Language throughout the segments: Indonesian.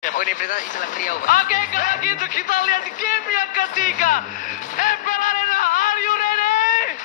Oh, ini berita istilah trio. Oke, kalau gitu kita lihat game yang ketiga. FPL Arena, are you ready?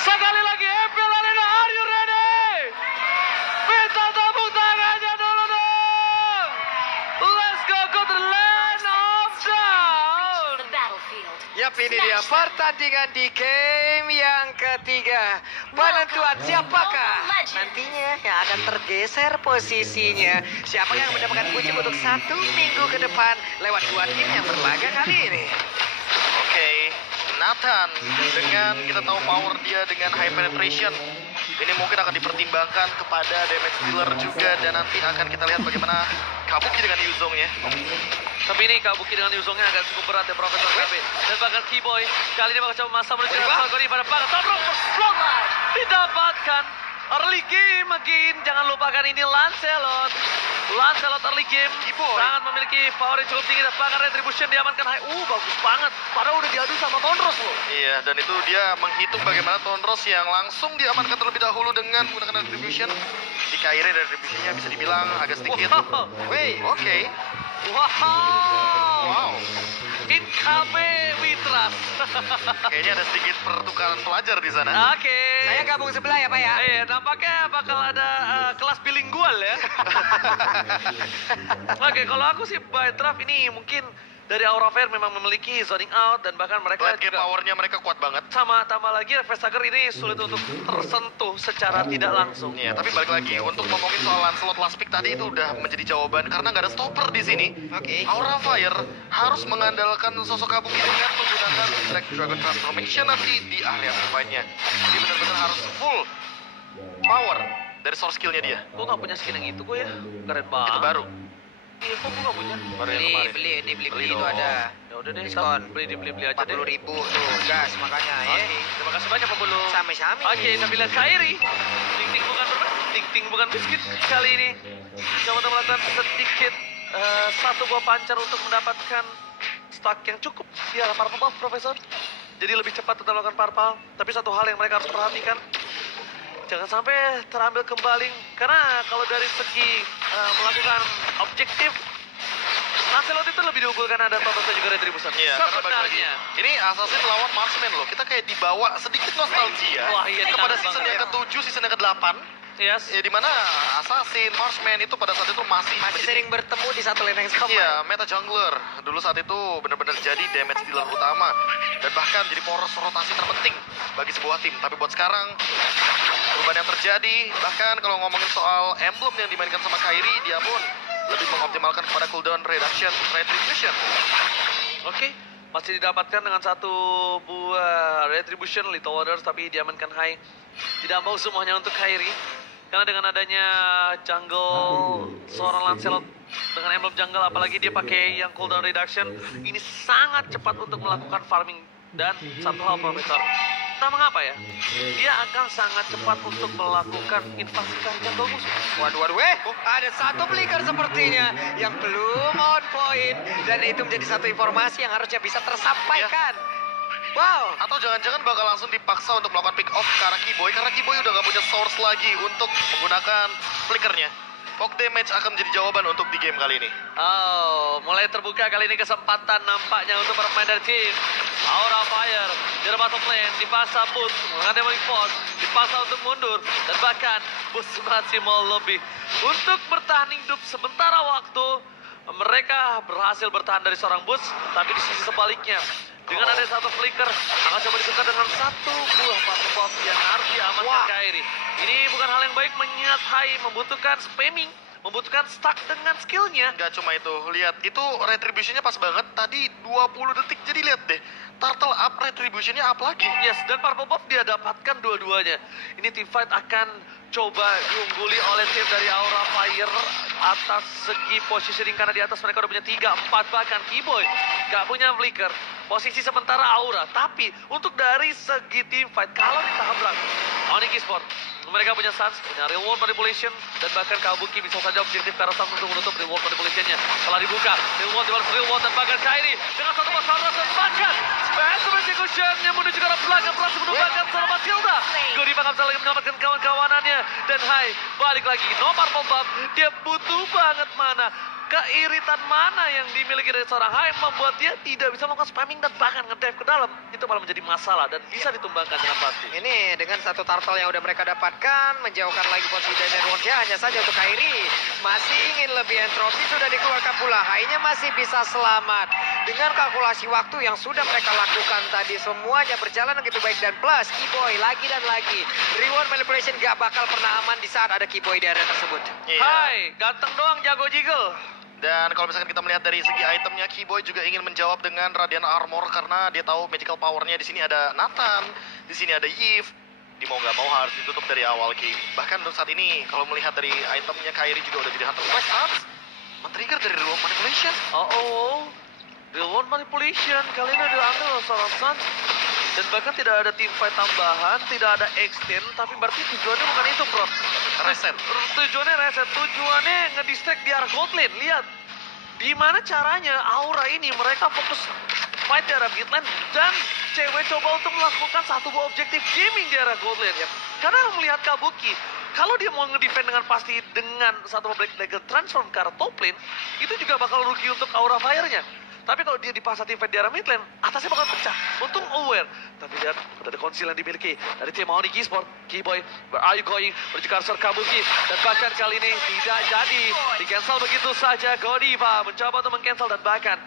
Sekali lagi, FPL Arena, are you ready? Minta tepuk tangannya dulu dong. Let's go to the land of down. The battlefield. Yap, ini dia pertandingan di game yang ketiga. Penentuan siapakah nantinya yang akan tergeser posisinya. Siapa yang mendapatkan kunci untuk 1 minggu ke depan lewat 2 tim yang berlaga kali ini. Oke, Nathan dengan kita tahu power dia dengan high penetration. Ini mungkin akan dipertimbangkan kepada damage dealer juga, dan nanti akan kita lihat bagaimana Kabuki dengan Yuzongnya. Tapi ini Kabuki dengan Yuzongnya agak cukup berat ya Profesor KB. Dan bahkan Keyboy kali ini bakal coba masa menuju ke Falconi pada banget. Top first block didapatkan. Early game again, jangan lupakan ini Lancelot. Lancelot early game, sangat memiliki power yang cukup tinggi. Dan bahkan Retribution diamankan high. Bagus banget, padahal udah diadu sama Tonros loh. Iya, dan itu dia menghitung bagaimana Tonros yang langsung diamankan terlebih dahulu dengan menggunakan Retribution. Di Kairi Retributionnya bisa dibilang agak sedikit. Oke. Wow. In KB Witras. Kayaknya ada sedikit pertukaran pelajar di sana. Oke. Saya gabung sebelah ya, Pak ya. Nampaknya bakal ada kelas bilingual ya. Oke, kalau aku sih by draft ini mungkin dari Aura Fair memang memiliki zoning out dan bahkan mereka Late game juga powernya mereka kuat banget. sama tambah lagi Vestager ini sulit untuk tersentuh secara tidak langsung. Iya, tapi balik lagi untuk ngomongin soal Lancelot last pick tadi itu udah menjadi jawaban karena nggak ada stopper di sini. Oke. Aura Fire harus mengandalkan sosok Kabuki dengan menggunakan Black Dragon Transformation nanti di area terbaiknya. Dia benar-benar harus full power dari source skill-nya dia. Gue gak punya skin yang itu gue ya, keren banget. Itu baru. Iya, kok gue gak punya? Baru yang kemarin. Beli itu dong. ada. Ya udah deh, Diskon. beli aja deh. 40.000 tuh, gas makanya ya. Oke, terima kasih banyak pembulu. Sami-sami. Oke, kita lihat Kairi. Ting-ting bukan biskuit kali ini. Coba melakukan sedikit satu buah pancar untuk mendapatkan stack yang cukup. Dia purple buff, Profesor. Jadi lebih cepat untuk melakukan purple. Tapi satu hal yang mereka harus perhatikan, jangan sampai terambil kembali. Karena kalau dari segi melakukan objektif, Lancelot itu lebih diunggulkan ada Tontos dan juga Retribution. Iya, karena balik lagi. Sebenarnya. Ini Assassin lawan Marksman loh. Kita kayak dibawa sedikit nostalgia Wah, iya, kepada ditantang season banget. yang ke-7, season yang ke-8. Yes. Ya, di mana Assassin, Marksman itu pada saat itu masih Sering bertemu di satu lane yang sama. Iya, meta jungler. Dulu saat itu benar-benar jadi damage dealer utama. Dan bahkan jadi poros rotasi terpenting bagi sebuah tim. Tapi buat sekarang, perubahan yang terjadi, bahkan kalau ngomongin soal emblem yang dimainkan sama Kairi, dia pun lebih mengoptimalkan kepada cooldown reduction, retribution. Oke, masih didapatkan dengan satu buah Retribution, Little Waters, tapi diamankan high. Tidak mau semuanya untuk Kairi. Karena dengan adanya jungle seorang Lancelot dengan emblem jungle, apalagi dia pakai yang cooldown reduction, ini sangat cepat untuk melakukan farming. Dan satu hal Profesor, entah mengapa ya, dia akan sangat cepat untuk melakukan invasi ke jungle musuh. Waduh, ada satu flicker sepertinya yang belum on point. Dan itu menjadi satu informasi yang harusnya bisa tersampaikan. Wow. Atau jangan-jangan bakal langsung dipaksa untuk melakukan pick off ke arah Keyboy, karena Keyboy udah nggak punya source lagi untuk menggunakan flickernya. Poke damage akan menjadi jawaban untuk di game kali ini. Mulai terbuka kali ini kesempatan nampaknya untuk bermain dari tim Aura Fire. Di bottom lane, dipaksa Boots menggunakan Demonic Force, dipaksa untuk mundur, dan bahkan Boots masih mau lebih untuk bertahan hidup sementara waktu. Mereka berhasil bertahan dari seorang Boots, tapi di sisi sebaliknya, dengan ada satu flicker, akan coba ditukar dengan satu buah purple buff yang harus diamankan Kairi. Ini bukan hal yang baik mengingat Hai membutuhkan spamming, membutuhkan stack dengan skillnya. Nggak cuma itu, lihat itu retributionnya pas banget. Tadi 20 detik, jadi lihat deh. Turtle up, retributionnya up lagi. Yes, dan purple buff dia dapatkan dua-duanya. Ini team fight akan coba diungguli oleh tim dari Aura Fire atas segi positioning, karena di atas mereka udah punya 3, 4, bahkan Keyboy nggak punya flicker. Posisi sementara Aura, tapi untuk dari segi team fight, kalau ditabrak Onyx Esport, mereka punya Suns, punya reward manipulation, dan bahkan Kabuki bisa saja objektif karena Suns untuk menutup reward manipulationnya. Setelah dibuka, reward dibalas reward, dan bahkan Kairi dengan satu masalah, dan bahkan Special Execution yang menuju ke arah belakang, berhasil menumbangkan seorang Matilda. Gori bakal bisa lagi menyelamatkan kawan-kawanannya, dan Hai balik lagi, no purple buff, dia butuh banget mana. keiritan mana yang dimiliki dari seorang Haim membuat dia tidak bisa melakukan spamming dan bahkan ngedive ke dalam. Itu malah menjadi masalah dan bisa ditumbangkan dengan pasti. Ini dengan satu turtle yang udah mereka dapatkan, menjauhkan lagi posisi dari Ronja, hanya saja untuk Kairi. Masih ingin lebih, entropi sudah dikeluarkan pula. Hainya masih bisa selamat. Dengan kalkulasi waktu yang sudah mereka lakukan tadi, semuanya berjalan begitu baik. Dan plus, Keyboy lagi dan lagi. Reward manipulation gak bakal pernah aman di saat ada Keyboy di area tersebut. Hai, ganteng doang jago jiggle. Dan kalau misalkan kita melihat dari segi itemnya, Keyboy juga ingin menjawab dengan Radiant Armor karena dia tahu magical powernya. Di sini ada Nathan, di sini ada Yves. Di mau nggak mau harus ditutup dari awal game. Bahkan untuk saat ini, kalau melihat dari itemnya, Kairi juga udah jadi Hunter Quest harus men-trigger dari Reward Manipulation. Reward Manipulation kali ini diambil oleh seorang Suns. Dan bahkan tidak ada team fight tambahan, tidak ada extend, tapi berarti tujuannya bukan itu, bro. Reset. Tujuannya reset, tujuannya ngedistract di arah gold lane. Lihat, di mana caranya Aura ini mereka fokus fight di arah mid lane dan cewek coba untuk melakukan satu buah objektif gaming di arah gold lane. Karena melihat Kabuki, kalau dia mau ngedefend dengan pasti dengan satu Black Dagger transform ke arah top lane, itu juga bakal rugi untuk Aura Fire-nya. Tapi kalau dia dipasang tim fight di arah mid lane, atasnya bakal pecah. Untung aware. Tapi lihat, udah ada konsil yang dimiliki dari tim Onyx Esports. Keyboy, where are you going? Menuju ke arah Kabuki. Dan bahkan kali ini tidak jadi. Di-cancel begitu saja. Godiva mencoba untuk meng-cancel dan bahkan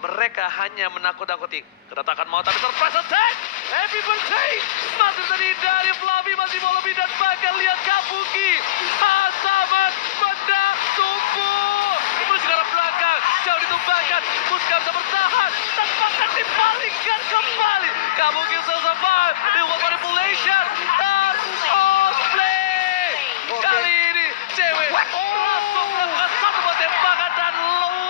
mereka hanya menakut-nakuti kedatangan mau, tapi surprise attack! Happy birthday! Masih tadi dari Fluffy masih mau lebih dan bahkan lihat Kabuki. Asaman benda tumbuh. Menuju ke arah belakang. Jauh ditumbangkan. Muska bisa bertahan. Dan bahkan dibalikan kembali. Kabuki bisa survive. Reward manipulation. Dan cosplay. Kali ini cewek langsung melakukan satu buah tembakan dan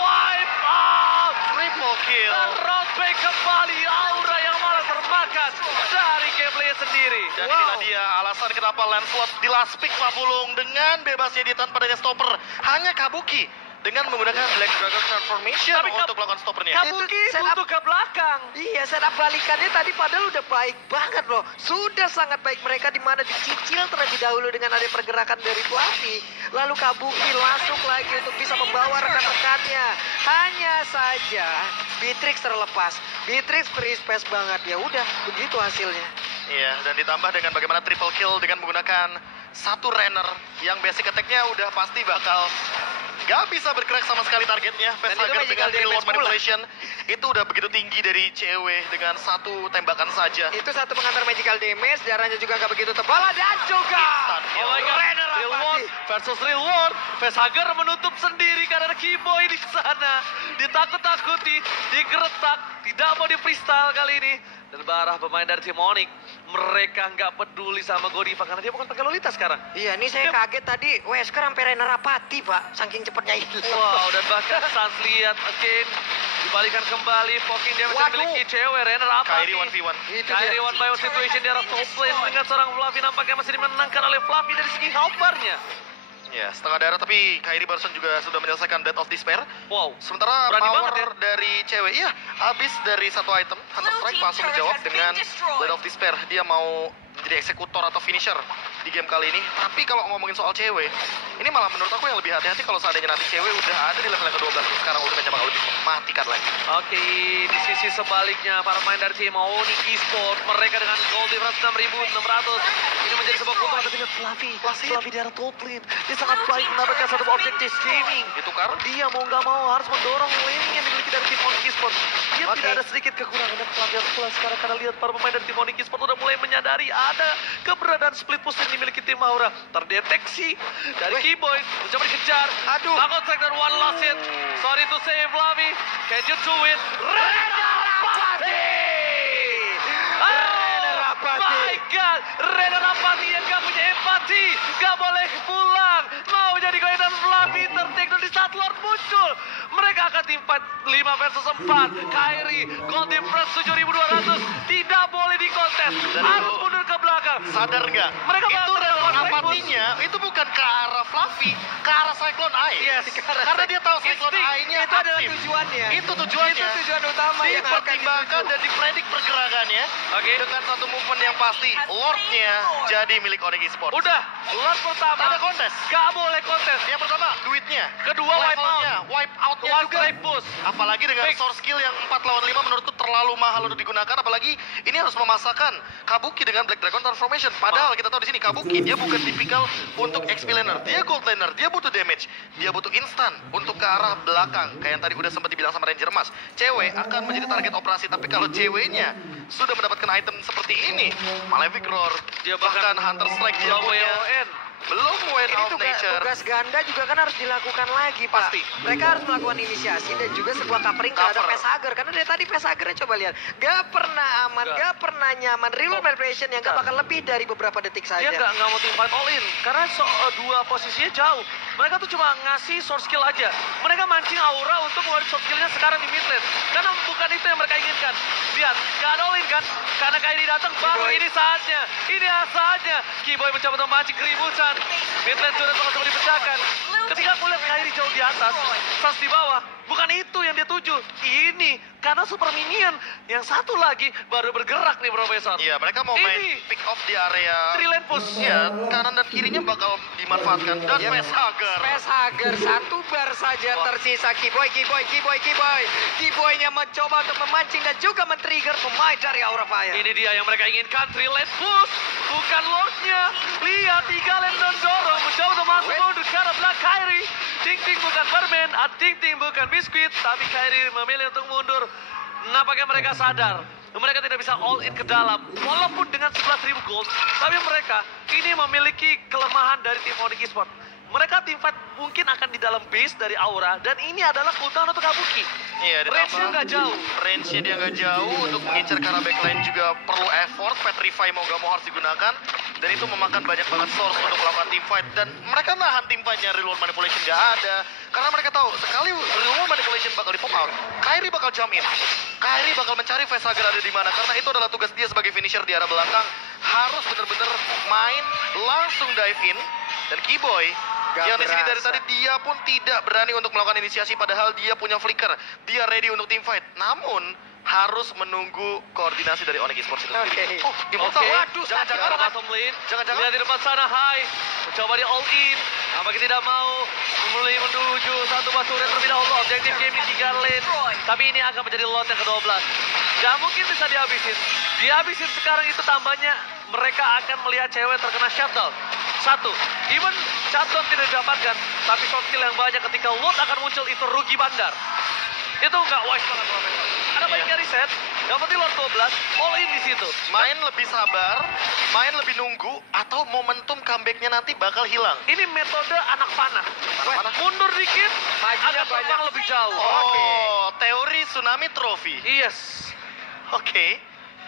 wipe out. Triple kill. Dan roundback kembali Aura yang malah termakan dari gameplay sendiri. Dan inilah dia alasan kenapa Lancelot di last pick Mapulung dengan bebasnya dia tanpa adanya stopper. Hanya Kabuki dengan menggunakan Black Dragon Transformation Tapi untuk melakukan stoppernya. Kabuki Itu setup butuh ke belakang. Iya, setup balikannya tadi padahal udah baik banget loh. Sudah sangat baik mereka di mana dicicil terlebih dahulu dengan ada pergerakan dari Fluffy. Lalu Kabuki langsung lagi untuk bisa membawa rekan-rekannya. Hanya saja Beatrix terlepas. Beatrix free space banget. Ya udah, begitu hasilnya. Iya, dan ditambah dengan bagaimana triple kill dengan menggunakan satu runner yang basic attack-nya udah pasti bakal gak bisa bergerak sama sekali targetnya. Dan itu Facehugger magical dengan reward damage pula. manipulation itu udah begitu tinggi dari CEW dengan satu tembakan saja. Itu satu pengantar magical damage, darahnya juga gak begitu tebal dan juga Oh my god, Real World versus Real World. Facehugger menutup sendiri karena Keyboy di sana. Ditakut-takuti, digeretak, tidak mau di freestyle kali ini. Dan barah pemain dari tim Onyx, mereka nggak peduli sama Godiva karena dia bukan pakai Lolita sekarang. Iya, ini saya kaget tadi. Wesker sampai Rena Rapati, Pak. Saking cepatnya itu. Wow, dan bahkan Sans lihat again. Dibalikan kembali, poking dia masih memiliki cewek, Renner apa Kairi nih? 1v1. Kairi 1v1 situation di arah top lane dengan seorang Fluffy nampaknya masih dimenangkan oleh Fluffy dari segi helpernya. Ya, setengah darah tapi Kairi barusan juga sudah menyelesaikan Death of Despair. Wow, Sementara berani power banget ya. dari cewek, iya, habis dari satu item, Hunter Strike langsung menjawab dengan Death of Despair. Dia mau menjadi eksekutor atau finisher di game kali ini. Tapi kalau ngomongin soal cewek, ini malah menurut aku yang lebih hati-hati kalau seandainya nanti cewek udah ada di level yang ke-12. Sekarang udah bakal lebih mematikan lagi. Oke, di sisi sebaliknya para pemain dari tim Onyx Esports, mereka dengan gold difference 6.600. Ini menjadi sebuah keuntungan ketika Fluffy di arah top lane. Dia sangat baik mendapatkan satu objektif gaming. Ditukar. Dia mau nggak mau harus mendorong laning yang dimiliki dari tim Onyx Esports. Dia tidak ada sedikit kekurangan dan Fluffy harus pulang sekarang karena lihat para pemain dari tim Onyx Esports udah mulai menyadari ada keberadaan split push yang dimiliki tim Aura. Terdeteksi dari Keyboy, mencoba dikejar. Aduh. Takut track dan one last hit. Sorry to say Fluffy, can you do it? Rena Rapati! My God, Rena Rapati yang gak punya empati, gak boleh pulang, mau jadi goyang dan Fluffy tertakedown di saat Lord muncul. Mereka akan tim fight 5 versus 4. Kairi, gold difference 7.200, tidak boleh dikontes, harus mundur ke belakang. bakal. Sadar nggak? Mereka Itu bakal relawan melawan apatinya, itu bukan ke arah Fluffy, ke arah Cyclone Eye. Yes. Karena dia tahu Cyclone Insting. Eye-nya Itu adalah aktif. tujuannya. Itu tujuannya. Itu tujuan utama yang akan Dipertimbangkan dan dipredik pergerakannya. Oke. Dengan satu movement yang pasti, Lord-nya jadi milik Onyx Esports. Udah, Lord pertama. Tak ada kontes. Gak boleh kontes. Yang pertama, duitnya. Kedua, wipe out. Levelnya, wipe out-nya One juga. strike push. Apalagi dengan Fix. source skill yang 4 lawan 5 menurutku terlalu mahal untuk digunakan. Apalagi ini harus memasakkan Kabuki dengan Black Dragon Transformation. Padahal kita tahu di sini Kabuki dia bukan tipikal untuk XP laner. Dia gold laner, dia butuh damage. Dia butuh instan untuk ke arah belakang. Kayak yang tadi udah sempat dibilang sama Ranger Mas. Cewek akan menjadi target operasi. Tapi kalau ceweknya sudah mendapatkan item seperti ini, Malefic Roar, Dia bahkan Hunter Strike dia belum punya. WON. Belum Way Ini of Nature. tugas ganda juga kan harus dilakukan lagi, Pak. Pasti. Mereka harus melakukan inisiasi dan juga sebuah covering terhadap Cover. Peshager. Karena dari tadi Peshagernya coba lihat, gak pernah aman, Nggak. gak pernah nyaman. Real manipulation yang gak bakal lebih dari beberapa detik saja. Dia nggak mau team fight all in karena dua posisinya jauh. Mereka tuh cuma ngasih source skill aja. Mereka mancing aura untuk ngeluarin source skillnya sekarang di mid lane. Karena bukan itu yang mereka inginkan. Lihat, nggak ada all in kan? Karena Kairi datang baru Keyboy. ini saatnya. Ini saatnya. Keyboy mencoba memancing keributan. Mid lane turret bakal coba dipecahkan. Ketika aku lihat Kairi jauh di atas, Sas di bawah. Bukan itu yang dia tuju. Ini karena super minion. Yang satu lagi baru bergerak nih Profesor. Iya, mereka mau main Ini. pick off di area. Three lane push. Iya, kanan dan kirinya bakal dimanfaatkan. Dan Yep. Peshager. Peshager satu bar saja tersisa. Keyboy. Keyboynya mencoba untuk memancing dan juga men-trigger pemain dari Aura Fire. Ini dia yang mereka inginkan, three lane push, bukan Lordnya. Lihat, 3 lane dorong, mencoba untuk masuk mundur ke arah belakang Kairi. Ting-ting bukan permen, ting-ting bukan biskuit, tapi Kairi memilih untuk mundur. Nampaknya mereka sadar, mereka tidak bisa all in ke dalam. Walaupun dengan 11.000 gold, tapi mereka ini memiliki kelemahan dari tim Onyx Esports. Mereka tim fight mungkin akan di dalam base dari Aura, dan ini adalah cooldown untuk Kabuki. Iya, Range-nya nggak jauh. Range-nya dia nggak jauh. Untuk mengincar ke arah backline juga perlu effort. Petrify mau gak mau harus digunakan. Dan itu memakan banyak banget source untuk melakukan team fight. Dan mereka nahan team fight-nya. Real World Manipulation nggak ada. Karena mereka tahu, sekali Real World Manipulation bakal di pop out, Kairi bakal jump in. Kairi bakal mencari Peshager ada di mana. Karena itu adalah tugas dia sebagai finisher di arah belakang. Harus benar-benar main, langsung dive in. Dan Keyboy, Gak yang di sini dari berasa. tadi dia pun tidak berani untuk melakukan inisiasi padahal dia punya flicker. Dia ready untuk team fight. Namun harus menunggu koordinasi dari Onyx Esports itu sendiri. Oke. Oh, Immortal. Oke. Waduh, jangan-jangan bottom lane. Jangan-jangan. Lihat di depan sana, Hai. Mencoba di all in. Nampaknya tidak mau mulai menuju satu basuran terlebih dahulu. Objektif game di 3 lane. Tapi ini akan menjadi lot yang ke-12. Gak mungkin bisa dihabisin. Dihabisin sekarang itu tambahnya mereka akan melihat cewek terkena shutdown. Satu, even shutdown tidak didapatkan, tapi soft skill yang banyak ketika lot akan muncul itu rugi bandar. Itu nggak wise banget Profesor. Ada baiknya reset, dapetin lot 12, all in di situ. Main lebih sabar, main lebih nunggu, atau momentum comeback-nya nanti bakal hilang. Ini metode anak panah. panah? Mundur dikit, Majunya agak terbang banyak. lebih jauh. Oh, teori tsunami trophy. Yes. Oke.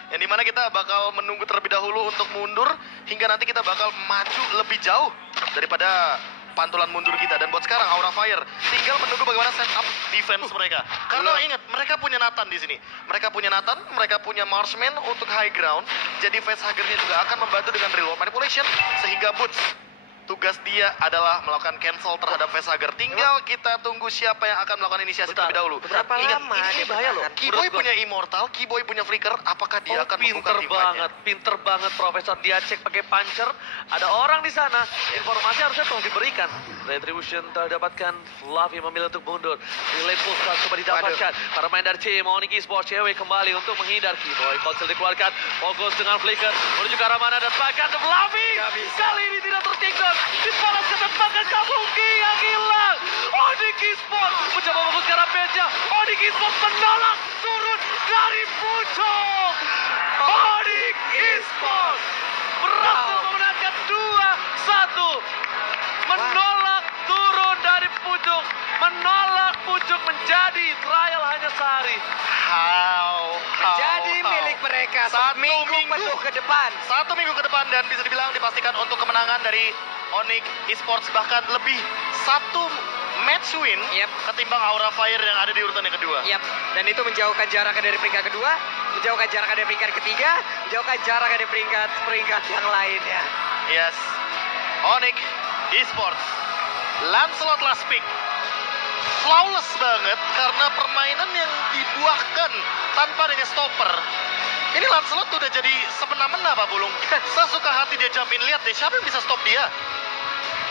Yang dimana kita bakal menunggu terlebih dahulu untuk mundur hingga nanti kita bakal maju lebih jauh daripada pantulan mundur kita. Dan buat sekarang Aura Fire tinggal menunggu bagaimana setup defense mereka. Karena ingat, mereka punya Nathan di sini. Mereka punya Nathan, mereka punya Marksman untuk high ground. Jadi Peshager-nya juga akan membantu dengan real world manipulation sehingga Boots tugas dia adalah melakukan cancel terhadap Peshager. Tinggal kita tunggu siapa yang akan melakukan inisiasi Bentar. terlebih dahulu. Berapa Ingat, lama ini dia bahaya loh. bertahan? Keyboy Menurut gua- punya Immortal, Keyboy punya Flicker. Apakah dia akan membuka pinter team fight-nya? pinter banget Profesor. Dia cek pakai puncher. Ada orang di sana. Informasi harusnya telah diberikan. Retribution telah didapatkan. Fluffy memilih untuk mundur. Relay push telah coba didapatkan. Para main dari tim Onyx Esports cewek kembali untuk menghindar. Keyboy konsil dikeluarkan. Fokus dengan Flicker. Menuju ke arah mana dan bahkan The Fluffy. Nggak bisa. Kali ini tidak tertinggal. Dibalas ke tembakan Kabuki yang hilang. Onyx Esports mencoba fokus ke arah meja. Onyx Esports menolak turun dari pucuk. Onyx Esports berhasil memenangkan 2-1. Menolak turun dari pucuk. Menolak pucuk menjadi trial hanya sehari. How? Jadi milik mereka seminggu penuh ke depan. 1 minggu ke depan dan bisa dibilang dipastikan untuk kemenangan dari Onyx Esports, bahkan lebih 1 match win Yep. ketimbang Aura Fire yang ada di urutan yang kedua. Yap, dan itu menjauhkan jaraknya dari peringkat kedua menjauhkan jarak dari peringkat ketiga, menjauhkan jarak dari peringkat yang lainnya. Yes. Onyx Esports. Lancelot last pick. Flawless banget karena permainan yang dibuahkan tanpa adanya stopper. Ini Lancelot udah jadi semena-mena Pak Bulung. Sesuka hati dia jump in, lihat deh siapa yang bisa stop dia.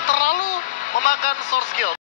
Terlalu memakan source skill.